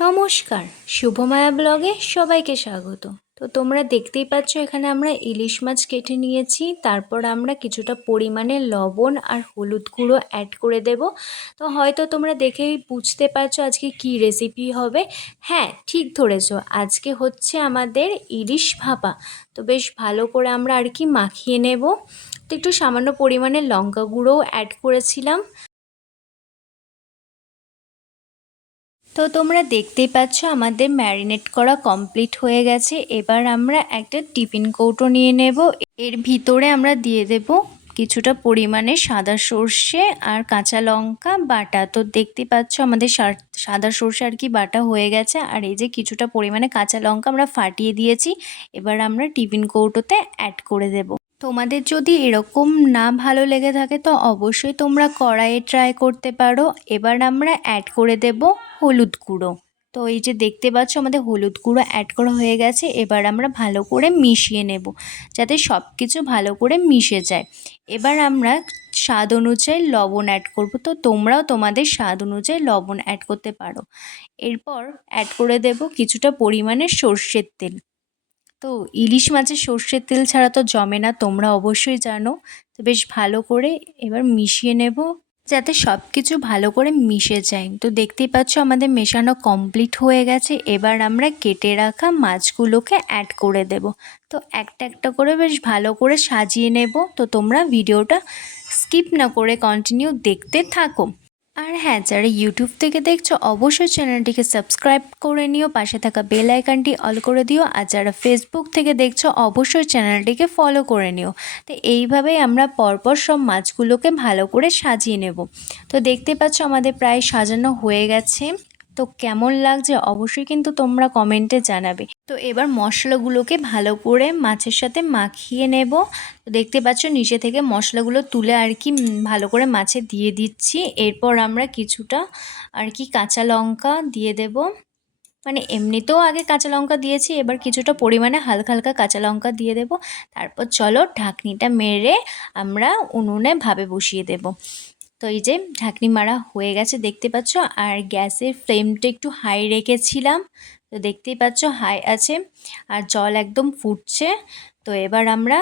নমস্কার, শুভমায়া ব্লগে সবাইকে স্বাগত। তো তোমরা দেখতেই পাচ্ছ এখানে আমরা ইলিশ মাছ কেটে নিয়েছি। তারপর আমরা কিছুটা পরিমাণে লবণ আর হলুদ গুঁড়ো অ্যাড করে দেব। তো হয়তো তোমরা দেখেই বুঝতে পারছো আজকে কি রেসিপি হবে। হ্যাঁ, ঠিক ধরেছো, আজকে হচ্ছে আমাদের ইলিশ ভাপা। তো বেশ ভালো করে আমরা আর কি মাখিয়ে নেব। তো একটু সামান্য পরিমাণে লঙ্কা গুঁড়োও অ্যাড করেছিলাম। তো তোমরা দেখতেই পাচ্ছ আমাদের ম্যারিনেট করা কমপ্লিট হয়ে গেছে। এবার আমরা একটা টিফিন কৌটো নিয়ে নেব। এর ভিতরে আমরা দিয়ে দেব কিছুটা পরিমাণে সাদা সর্ষে আর কাঁচা লঙ্কা বাটা। তো দেখতে পাচ্ছ আমাদের সাদা সর্ষে আর কি বাটা হয়ে গেছে। আর এই যে কিছুটা পরিমাণে কাঁচা লঙ্কা আমরা ফাটিয়ে দিয়েছি। এবার আমরা টিফিন কৌটোতে অ্যাড করে দেব। তোমাদের যদি এরকম না ভালো লেগে থাকে তো অবশ্যই তোমরা কড়াইয়ে ট্রাই করতে পারো। এবার আমরা অ্যাড করে দেব হলুদ গুঁড়ো। তো এই যে দেখতে পাচ্ছ আমাদের হলুদ গুঁড়ো অ্যাড করা হয়ে গেছে। এবার আমরা ভালো করে মিশিয়ে নেব যাতে সব কিছু ভালো করে মিশে যায়। এবার আমরা স্বাদ অনুযায়ী লবণ অ্যাড করব। তো তোমরাও তোমাদের স্বাদ অনুযায়ী লবণ অ্যাড করতে পারো। এরপর অ্যাড করে দেব কিছুটা পরিমাণে সর্ষের তেল। তো ইলিশ মাছের সর্ষের তেল ছাড়া তো জমে না, তোমরা অবশ্যই জানো। তো বেশ ভালো করে এবার মিশিয়ে নেব যাতে সব কিছু ভালো করে মিশে যায়। তো দেখতেই পাচ্ছ আমাদের মেশানো কমপ্লিট হয়ে গেছে। এবার আমরা কেটে রাখা মাছগুলোকে অ্যাড করে দেব। তো একটা একটা করে বেশ ভালো করে সাজিয়ে নেব। তো তোমরা ভিডিওটা স্কিপ না করে কন্টিনিউ দেখতে থাকো। আর হ্যাঁ, যারা ইউটিউব থেকে দেখছো অবশ্যই চ্যানেলটিকে সাবস্ক্রাইব করে নিও, পাশে থাকা বেল আইকনটি অল করে দিও। আর যারা ফেসবুক থেকে দেখছো অবশ্যই চ্যানেলটিকে ফলো করে নিও। তো এইভাবেই আমরা পরপর সব মাছগুলোকে ভালো করে সাজিয়ে নেব। তো দেখতে পাচ্ছ আমাদের প্রায় সাজানো হয়ে গেছে। তো কেমন লাগছে অবশ্যই কিন্তু তোমরা কমেন্টে জানাবে। তো এবার মশলাগুলোকে ভালো করে মাছের সাথে মাখিয়ে নেব। তো দেখতে পাচ্ছ নিচে থেকে মশলাগুলো তুলে আর কি ভালো করে মাছে দিয়ে দিচ্ছি। এরপর আমরা কিছুটা আর কি কাঁচা লঙ্কা দিয়ে দেব। মানে এমনিতেও আগে কাঁচা লঙ্কা দিয়েছি, এবার কিছুটা পরিমাণে হালকা হালকা কাঁচা লঙ্কা দিয়ে দেব। তারপর চলো ঢাকনিটা মেরে আমরা উনুনে ভাপে বসিয়ে দেব। তো এই যে ঢাকনি মারা হয়ে গেছে দেখতে পাচ্ছ। আর গ্যাসের ফ্লেমটা একটু হাই রেখেছিলাম। তো দেখতেই পাচ্ছ হাই আছে আর জল একদম ফুটছে। তো এবার আমরা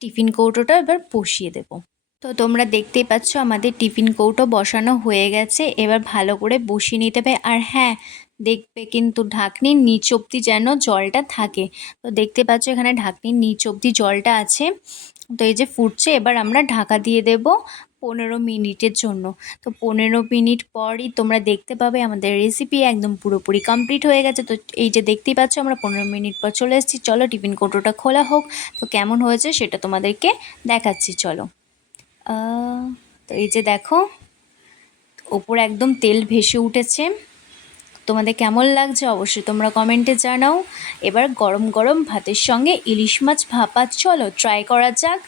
টিফিন কৌটোটা এবার বসিয়ে দেব। তো তোমরা দেখতেই পাচ্ছ আমাদের টিফিন কৌটো বসানো হয়ে গেছে। এবার ভালো করে বসিয়ে নিতে হবে। আর হ্যাঁ, দেখবে কিন্তু ঢাকনির নিচ অবধি যেন জলটা থাকে। তো দেখতে পাচ্ছ এখানে ঢাকনির নিচ অবধি জলটা আছে। তো এই যে ফুটছে, এবার আমরা ঢাকা দিয়ে দেব 15 মিনিটের জন্য। তো 15 মিনিট পরই তোমরা দেখতে পাবে আমাদের রেসিপি একদম পুরোপুরি কমপ্লিট হয়ে গেছে। তো এই যে দেখতেই পাচ্ছ আমরা 15 মিনিট পর চলে এসেছি। চলো টিফিন কৌটোটা খোলা হোক। তো কেমন হয়েছে সেটা তোমাদেরকে দেখাচ্ছি চলো। তো এই যে দেখো ওপরে একদম তেল ভেসে উঠেছে। তোমাদের কেমন লাগছে অবশ্যই তোমরা কমেন্টে জানাও। এবার গরম গরম ভাতের সঙ্গে ইলিশ মাছ ভাপা চলো ট্রাই করা যাক।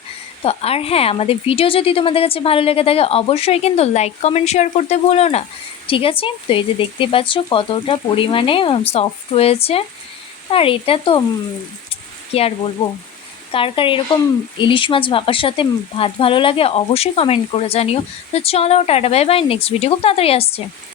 তো আর হ্যাঁ, আমাদের ভিডিও যদি তোমাদের কাছে ভালো লেগে থাকে অবশ্যই কিন্তু লাইক কমেন্ট শেয়ার করতে ভুলো না, ঠিক আছে? তো এই যে দেখতে পাচ্ছ কতটা পরিমাণে সফট হয়েছে। আর এটা তো কী আর বলবো, কার কার এরকম ইলিশ মাছ ভাপার সাথে ভাত ভালো লাগে অবশ্যই কমেন্ট করে জানিও। তো চলো tata bye bye, next video খুব তাড়াতাড়ি আসছে।